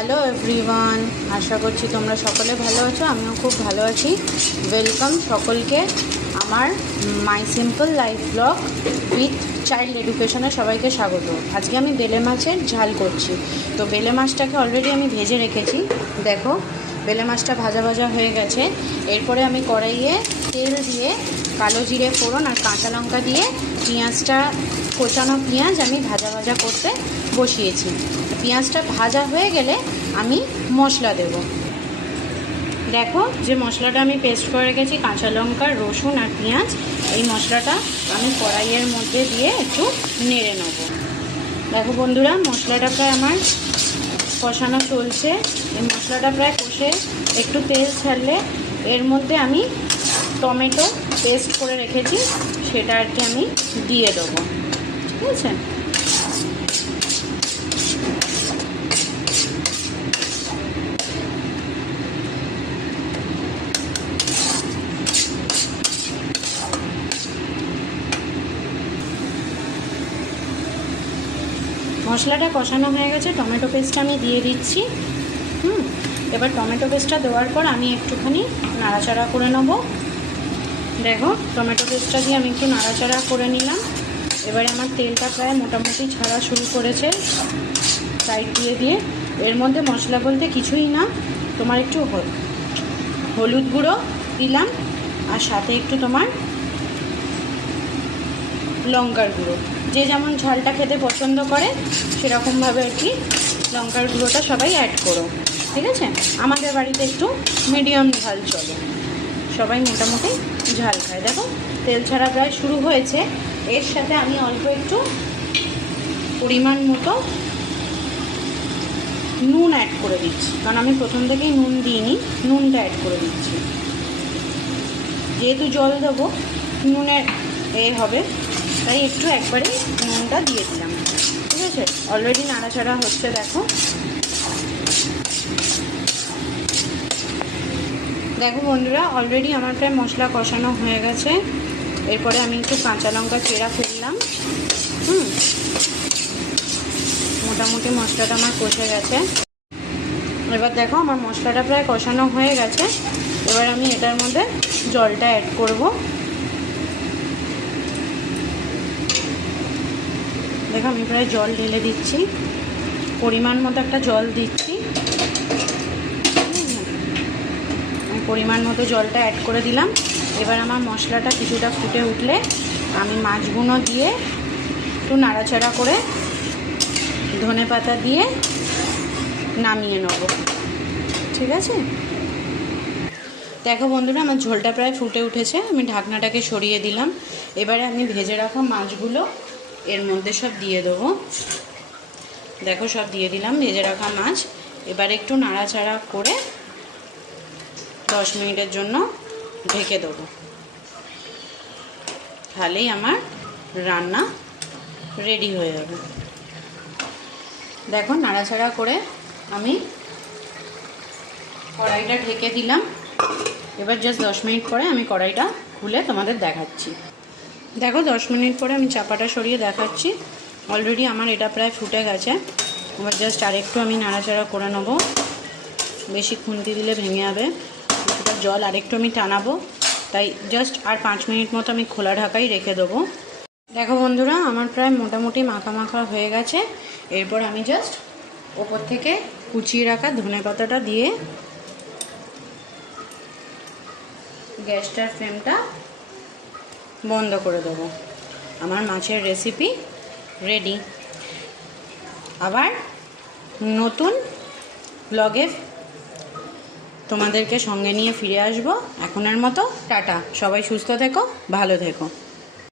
Hello everyone, আশা করছি তোমরা সকলে ভালো আছো। আমিও খুব ভালো আছি। ওয়েলকাম সকলকে আমার my simple life blog with child এডুকেশনে সবাইকে স্বাগত। আজকে আমি বেলে মাছের ঝাল করছি। তো বেলে মাছটাকে অলরেডি আমি ভেজে রেখেছি। দেখো বেলে মাছটা ভাজা ভাজা হয়ে গেছে। এরপরে আমি কড়াইয়ে তেল দিয়ে কালো জিরে ফোড়ন আর কাঁচা লঙ্কা দিয়ে পেঁয়াজটা কোচানো পেঁয়াজ আমি ভাজা ভাজা করতে বসিয়েছি। পেঁয়াজটা ভাজা হয়ে গেলে আমি মশলা দেব। দেখো যে মশলাটা আমি পেস্ট করে রেখেছি, কাঁচা লঙ্কা, রসুন আর পেঁয়াজ, এই মশলাটা আমি কড়াইয়ের মধ্যে দিয়ে একটু নেড়ে নেব। দেখো বন্ধুরা, মশলাটা প্রায় আমার কষানো চলছে। এই মশলাটা প্রায় কষে একটু তেল ছাড়লে এর মধ্যে আমি টমেটো পেস্ট করে রেখেছি সেটা আর কি আমি দিয়ে দেবো। ঠিক আছে, মশলাটা কষানো হয়ে গেছে। টমেটো পেস্টটা আমি দিয়ে দিচ্ছি। এবার টমেটো পেস্টটা দেওয়ার পর আমি একটুখানি নাড়াচাড়া করে নেব। দেখো টমেটো পেস্টটা দিয়ে আমি একটু নাড়াচাড়া করে নিলাম। এবারে আমার তেলটা প্রায় মোটামুটি ছাড়া শুরু করেছে সাইড দিয়ে দিয়ে। এর মধ্যে মশলা বলতে কিছুই না, তোমার একটু হলুদ গুঁড়ো দিলাম আর সাথে একটু তোমার লঙ্কার গুঁড়ো। যে যেমন ঝালটা খেতে পছন্দ করে সেরকমভাবে আর কি লঙ্কার গুঁড়োটা সবাই অ্যাড করো। ঠিক আছে, আমাদের বাড়িতে একটু মিডিয়াম ঝাল চলে, সবাই মোটামুটি ঝাল খায়। দেখো তেল ছাড়া প্রায় শুরু হয়েছে। এর সাথে আমি অল্প একটু পরিমাণ মতো নুন অ্যাড করে দিচ্ছি, কারণ আমি প্রথম থেকেই নুন দিইনি, নুনটা অ্যাড করে দিচ্ছি। যেহেতু জল দেবো নুনের হবে, তাই একটু একবারে নুনটা দিয়ে দিলাম। ঠিক আছে, অলরেডি নাড়াচাড়া হচ্ছে। দেখো দেখো বন্ধুরা, অলরেডি আমার প্রায় মশলা কষানো হয়ে গেছে। এরপরে আমি একটু কাঁচা লঙ্কা চেরা ফেললাম। মোটামুটি মশলাটা আমার কষে গেছে। এবার দেখো আমার মশলাটা প্রায় কষানো হয়ে গেছে। এবার আমি এটার মধ্যে জলটা অ্যাড করব। দেখো আমি প্রায় জল ঢেলে দিচ্ছি, পরিমাণ মতো একটা জল দিচ্ছি। আমি পরিমাণ মতো জলটা অ্যাড করে দিলাম। এবার আমার মশলাটা কিছুটা ফুটে উঠলে আমি মাছগুলো দিয়ে একটু নাড়াচাড়া করে ধনেপাতা দিয়ে নামিয়ে নেব। ঠিক আছে, দেখো বন্ধুরা আমার ঝোলটা প্রায় ফুটে উঠেছে। আমি ঢাকনাটাকে সরিয়ে দিলাম। এবারে আমি ভেজে রাখা মাছগুলো এর মধ্যে সব দিয়ে দেবো। দেখো সব দিয়ে দিলাম ভেজে রাখা মাছ। এবার একটু নাড়াচাড়া করে 10 মিনিটের জন্য ঢেকে দেবো। তাহলেই আমার রান্না রেডি হয়ে যাবে। দেখো নাড়াচাড়া করে আমি কড়াইটা ঢেকে দিলাম। এবার জাস্ট 10 মিনিট পরে আমি কড়াইটা খুলে তোমাদের দেখাচ্ছি। দেখো 10 মিনিট পরে আমি চাপাটা সরিয়ে দেখাচ্ছি। অলরেডি আমার এটা প্রায় ফুটে গেছে। এবার জাস্ট আরেকটু আমি নাড়াচাড়া করে নেবো, বেশি খুন্তি দিলে ভেঙে যাবে। কিছুটা জল আরেকটু আমি টানাবো, তাই জাস্ট আর 5 মিনিট মতো আমি খোলা ঢাকাই রেখে দেবো। দেখো বন্ধুরা আমার প্রায় মোটামুটি মাখা মাখা হয়ে গেছে। এরপর আমি জাস্ট ওপর থেকে কুচিয়ে রাখা ধনেপাতাটা দিয়ে গ্যাসটার ফ্লেমটা বন্ধ করে দেবো। আমার মাছের রেসিপি রেডি। আবার নতুন ব্লগে তোমাদেরকে সঙ্গে নিয়ে ফিরে আসবো। এখনের মতো টাটা, সবাই সুস্থ থেকো, ভালো থেকো।